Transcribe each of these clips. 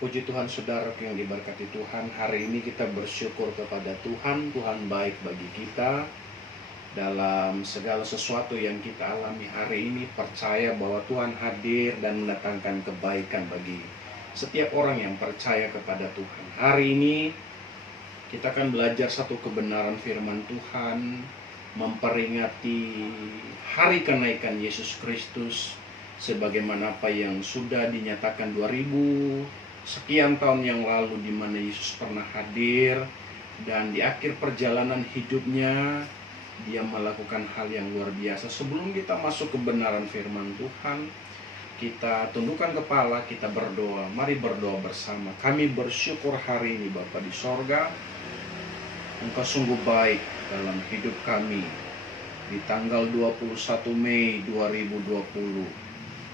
Puji Tuhan saudara yang diberkati Tuhan. Hari ini kita bersyukur kepada Tuhan. Tuhan baik bagi kita. Dalam segala sesuatu yang kita alami hari ini, percaya bahwa Tuhan hadir dan mendatangkan kebaikan bagi setiap orang yang percaya kepada Tuhan. Hari ini kita akan belajar satu kebenaran firman Tuhan, memperingati hari kenaikan Yesus Kristus, sebagaimana apa yang sudah dinyatakan 2000 sekian tahun yang lalu, di mana Yesus pernah hadir, dan di akhir perjalanan hidupnya dia melakukan hal yang luar biasa. Sebelum kita masuk kebenaran firman Tuhan, kita tundukkan kepala, kita berdoa. Mari berdoa bersama. Kami bersyukur hari ini Bapa di sorga, Engkau sungguh baik dalam hidup kami. Di tanggal 21 Mei 2020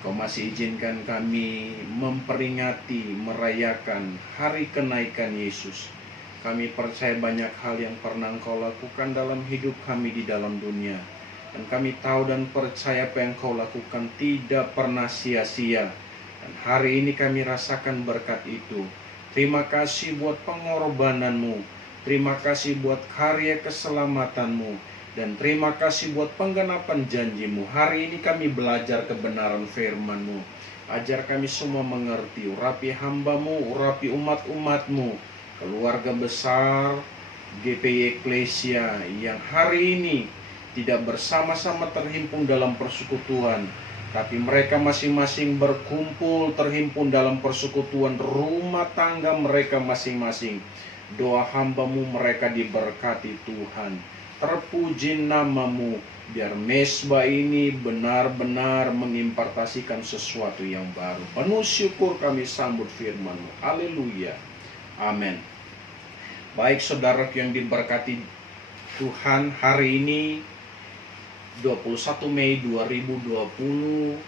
Kau masih izinkan kami memperingati, merayakan hari kenaikan Yesus. Kami percaya banyak hal yang pernah Engkau lakukan dalam hidup kami di dalam dunia. Dan kami tahu dan percaya apa yang Kau lakukan tidak pernah sia-sia. Dan hari ini kami rasakan berkat itu. Terima kasih buat pengorbanan-Mu. Terima kasih buat karya keselamatan-Mu. Dan terima kasih buat penggenapan janji-Mu. Hari ini kami belajar kebenaran firman-Mu. Ajar kami semua mengerti. Urapi hamba-Mu, urapi umat-umat-Mu, keluarga besar GPI Eklesia yang hari ini tidak bersama-sama terhimpun dalam persekutuan, tapi mereka masing-masing berkumpul terhimpun dalam persekutuan rumah tangga mereka masing-masing. Doa hamba-Mu mereka diberkati Tuhan. Terpuji nama-Mu, biar mesbah ini benar-benar mengimpartasikan sesuatu yang baru. Penuh syukur kami sambut firman-Mu. Haleluya. Amin. Baik saudara yang diberkati Tuhan, hari ini 21 Mei 2020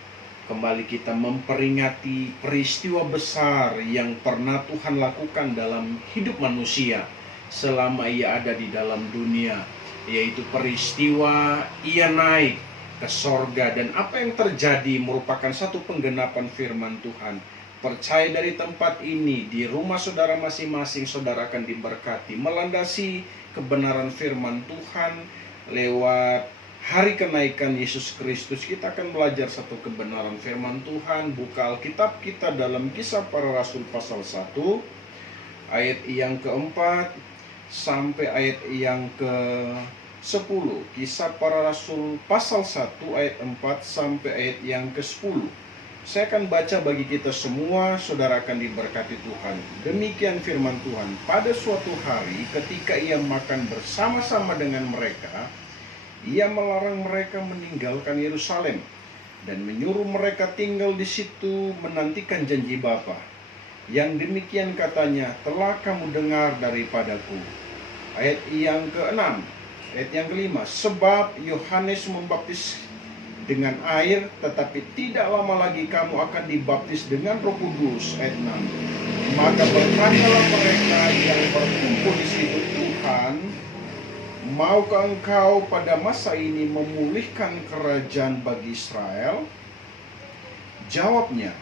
kembali kita memperingati peristiwa besar yang pernah Tuhan lakukan dalam hidup manusia selama ia ada di dalam dunia, yaitu peristiwa ia naik ke sorga. Dan apa yang terjadi merupakan satu penggenapan firman Tuhan. Percaya dari tempat ini, di rumah saudara masing-masing, saudara akan diberkati melandasi kebenaran firman Tuhan. Lewat hari kenaikan Yesus Kristus, kita akan belajar satu kebenaran firman Tuhan. Buka Alkitab kita dalam Kisah Para Rasul pasal 1 ayat yang keempat sampai ayat yang ke-10. Kisah Para Rasul pasal 1 ayat 4 sampai ayat yang ke-10. Saya akan baca bagi kita semua, saudara akan diberkati Tuhan. Demikian firman Tuhan. Pada suatu hari ketika ia makan bersama-sama dengan mereka, ia melarang mereka meninggalkan Yerusalem dan menyuruh mereka tinggal di situ menantikan janji Bapa. Yang demikian katanya telah kamu dengar daripadaku. Ayat yang ke-6, ayat yang ke-5. Sebab Yohanes membaptis dengan air, tetapi tidak lama lagi kamu akan dibaptis dengan Roh Kudus. Ayat 6. Maka bertanyalah mereka yang berkumpul di situ, Tuhan, maukah Engkau pada masa ini memulihkan kerajaan bagi Israel? Jawabnya,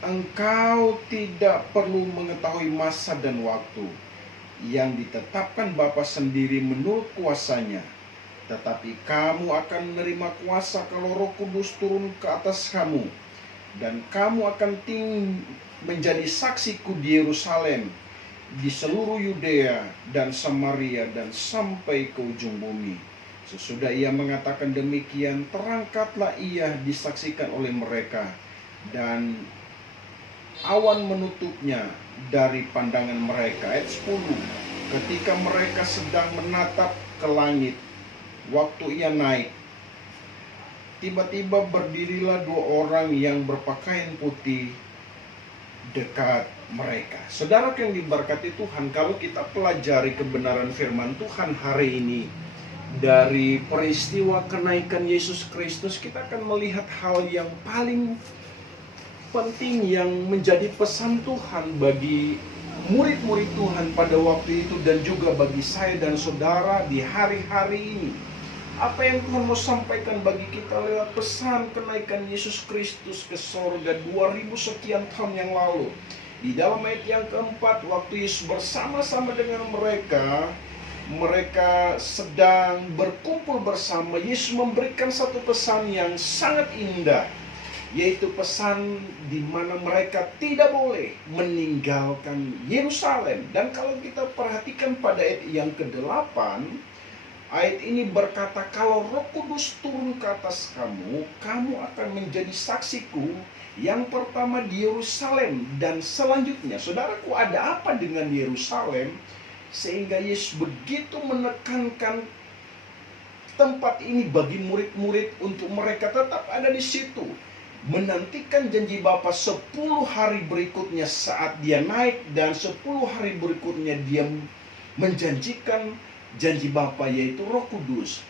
Engkau tidak perlu mengetahui masa dan waktu yang ditetapkan Bapa sendiri menurut kuasanya. Tetapi kamu akan menerima kuasa kalau Roh Kudus turun ke atas kamu. Dan kamu akan menjadi saksiku di Yerusalem, di seluruh Yudea dan Samaria, dan sampai ke ujung bumi. Sesudah ia mengatakan demikian, terangkatlah ia disaksikan oleh mereka, dan awan menutupnya dari pandangan mereka. Ayat 10. Ketika mereka sedang menatap ke langit waktu ia naik, tiba-tiba berdirilah dua orang yang berpakaian putih dekat mereka. Saudara yang diberkati Tuhan, kalau kita pelajari kebenaran firman Tuhan hari ini dari peristiwa kenaikan Yesus Kristus, kita akan melihat hal yang paling penting yang menjadi pesan Tuhan bagi murid-murid Tuhan pada waktu itu, dan juga bagi saya dan saudara di hari-hari ini. Apa yang Tuhan mau sampaikan bagi kita lewat pesan kenaikan Yesus Kristus ke sorga 2000 sekian tahun yang lalu. Di dalam ayat yang keempat, waktu Yesus bersama-sama dengan mereka sedang berkumpul bersama, Yesus memberikan satu pesan yang sangat indah, yaitu pesan di mana mereka tidak boleh meninggalkan Yerusalem. Dan kalau kita perhatikan pada ayat yang ke-8, ayat ini berkata, kalau Roh Kudus turun ke atas kamu, kamu akan menjadi saksiku. Yang pertama di Yerusalem dan selanjutnya. Saudaraku, ada apa dengan Yerusalem sehingga Yesus begitu menekankan tempat ini bagi murid-murid untuk mereka tetap ada di situ, menantikan janji Bapa 10 hari berikutnya saat dia naik, dan 10 hari berikutnya dia menjanjikan janji Bapa, yaitu Roh Kudus.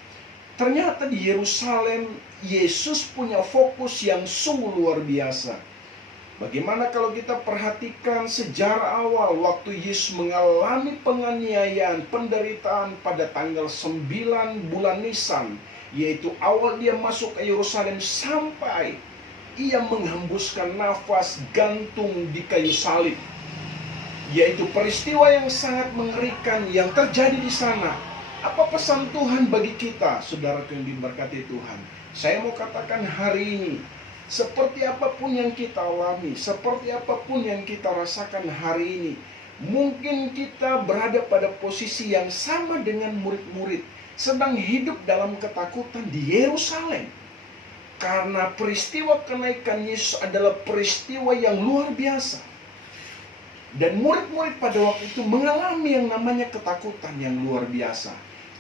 Ternyata di Yerusalem Yesus punya fokus yang sungguh luar biasa. Bagaimana kalau kita perhatikan sejarah awal waktu Yesus mengalami penganiayaan, penderitaan pada tanggal 9 bulan Nisan, yaitu awal dia masuk ke Yerusalem sampai ia menghembuskan nafas gantung di kayu salib. Yaitu peristiwa yang sangat mengerikan yang terjadi di sana. Apa pesan Tuhan bagi kita, saudaraku yang diberkati Tuhan? Saya mau katakan hari ini, seperti apapun yang kita alami, seperti apapun yang kita rasakan hari ini, mungkin kita berada pada posisi yang sama dengan murid-murid, sedang hidup dalam ketakutan di Yerusalem. Karena peristiwa kenaikan Yesus adalah peristiwa yang luar biasa. Dan murid-murid pada waktu itu mengalami yang namanya ketakutan yang luar biasa.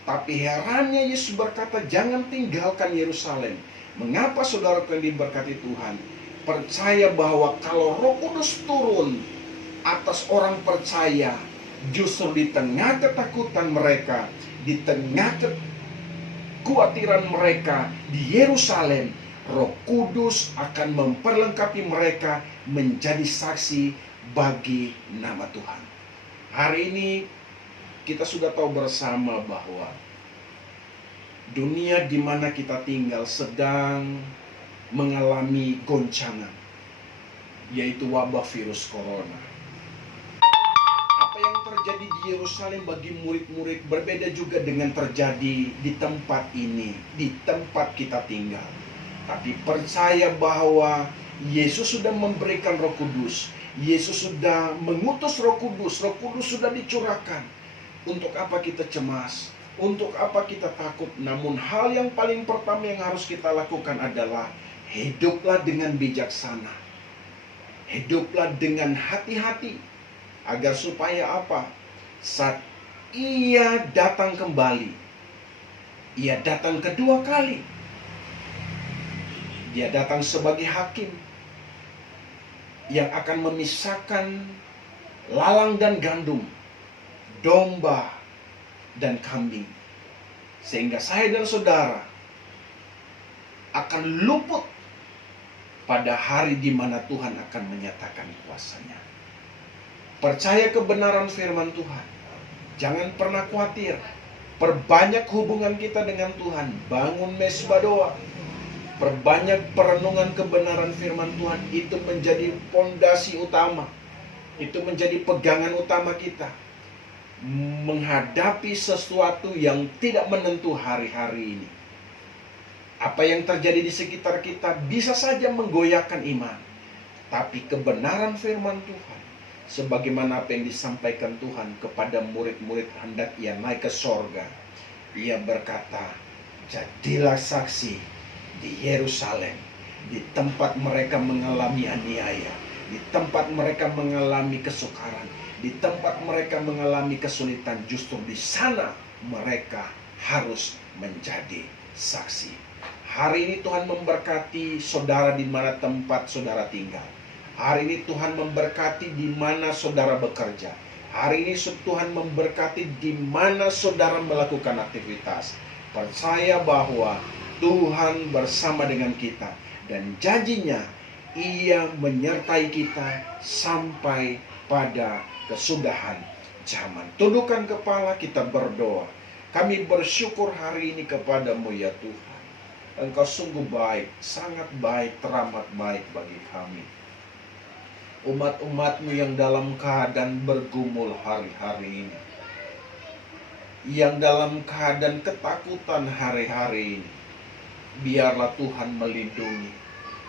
Tapi herannya Yesus berkata, jangan tinggalkan Yerusalem. Mengapa saudara yang diberkati Tuhan? Percaya bahwa kalau Roh Kudus turun atas orang percaya, justru di tengah ketakutan mereka, di tengah kekhawatiran mereka di Yerusalem, Roh Kudus akan memperlengkapi mereka menjadi saksi bagi nama Tuhan. Hari ini kita sudah tahu bersama bahwa dunia di mana kita tinggal sedang mengalami goncangan, yaitu wabah virus corona. Apa yang terjadi di Yerusalem bagi murid-murid berbeda juga dengan terjadi di tempat ini, di tempat kita tinggal. Tapi percaya bahwa Yesus sudah memberikan Roh Kudus. Yesus sudah mengutus Roh Kudus. Roh Kudus sudah dicurahkan. Untuk apa kita cemas? Untuk apa kita takut? Namun hal yang paling pertama yang harus kita lakukan adalah hiduplah dengan bijaksana. Hiduplah dengan hati-hati. Agar supaya apa? Saat ia datang kembali, ia datang kedua kali. Dia datang sebagai hakim yang akan memisahkan lalang dan gandum, domba dan kambing, sehingga saya dan saudara akan luput pada hari di mana Tuhan akan menyatakan kuasa-Nya. Percaya kebenaran firman Tuhan. Jangan pernah khawatir. Perbanyak hubungan kita dengan Tuhan. Bangun mesbah doa. Perbanyak perenungan kebenaran firman Tuhan. Itu menjadi pondasi utama. Itu menjadi pegangan utama kita menghadapi sesuatu yang tidak menentu hari-hari ini. Apa yang terjadi di sekitar kita bisa saja menggoyahkan iman. Tapi kebenaran firman Tuhan, sebagaimana apa yang disampaikan Tuhan kepada murid-murid hendak ia naik ke sorga, ia berkata, jadilah saksi di Yerusalem, di tempat mereka mengalami aniaya, di tempat mereka mengalami kesukaran, di tempat mereka mengalami kesulitan. Justru di sana mereka harus menjadi saksi. Hari ini Tuhan memberkati saudara di mana tempat saudara tinggal. Hari ini Tuhan memberkati di mana saudara bekerja. Hari ini Tuhan memberkati di mana saudara melakukan aktivitas. Percaya bahwa Tuhan bersama dengan kita, dan janjinya ia menyertai kita sampai pada kesudahan zaman. Tundukkan kepala, kita berdoa. Kami bersyukur hari ini kepadamu ya Tuhan. Engkau sungguh baik, sangat baik, teramat baik bagi kami. Umat-umat-Mu yang dalam keadaan bergumul hari-hari ini, yang dalam keadaan ketakutan hari-hari ini, biarlah Tuhan melindungi.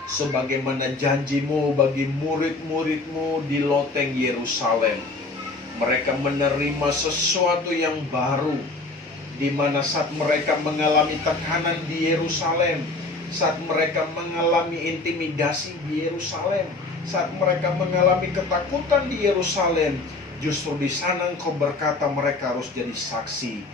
Sebagaimana janji-Mu bagi murid-murid-Mu di loteng Yerusalem, mereka menerima sesuatu yang baru, di mana saat mereka mengalami tekanan di Yerusalem, saat mereka mengalami intimidasi di Yerusalem, saat mereka mengalami ketakutan di Yerusalem, justru di sana Engkau berkata mereka harus jadi saksi.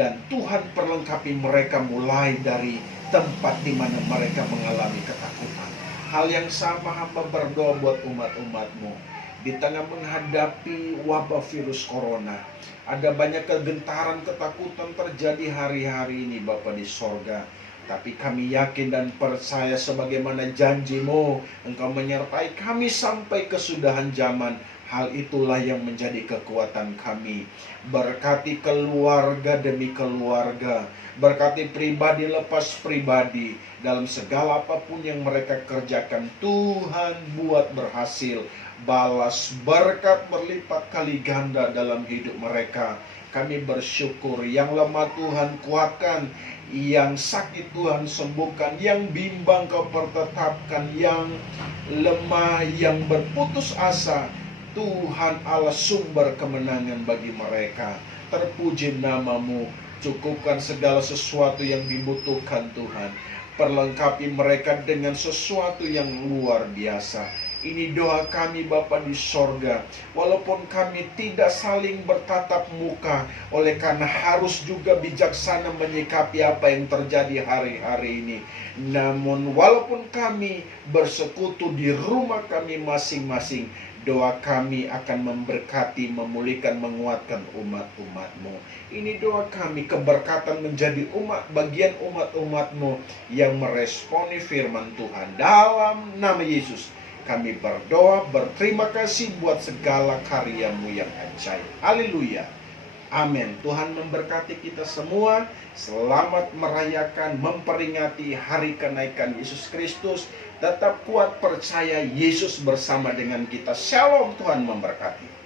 Dan Tuhan perlengkapi mereka mulai dari tempat di mana mereka mengalami ketakutan. Hal yang sama hamba berdoa buat umat-umat-Mu. Di tengah menghadapi wabah virus corona, ada banyak kegentaran, ketakutan terjadi hari-hari ini Bapa di sorga. Tapi kami yakin dan percaya sebagaimana janji-Mu, Engkau menyertai kami sampai kesudahan zaman. Hal itulah yang menjadi kekuatan kami. Berkati keluarga demi keluarga, berkati pribadi lepas pribadi. Dalam segala apapun yang mereka kerjakan, Tuhan buat berhasil. Balas berkat berlipat kali ganda dalam hidup mereka. Kami bersyukur, yang lemah Tuhan kuatkan, yang sakit Tuhan sembuhkan, yang bimbang Kau pertetapkan, yang lemah, yang berputus asa, Tuhan Allah sumber kemenangan bagi mereka. Terpuji nama-Mu, cukupkan segala sesuatu yang dibutuhkan Tuhan. Perlengkapi mereka dengan sesuatu yang luar biasa. Ini doa kami Bapa di sorga. Walaupun kami tidak saling bertatap muka, oleh karena harus juga bijaksana menyikapi apa yang terjadi hari-hari ini. Namun walaupun kami bersekutu di rumah kami masing-masing, doa kami akan memberkati, memulihkan, menguatkan umat-umat-Mu. Ini doa kami, keberkatan menjadi bagian umat-umat-Mu yang meresponi firman Tuhan. Dalam nama Yesus kami berdoa, berterima kasih buat segala karya-Mu yang ajaib. Haleluya. Amin. Tuhan memberkati kita semua. Selamat merayakan, memperingati hari kenaikan Yesus Kristus. Tetap kuat percaya Yesus bersama dengan kita. Shalom, Tuhan memberkati.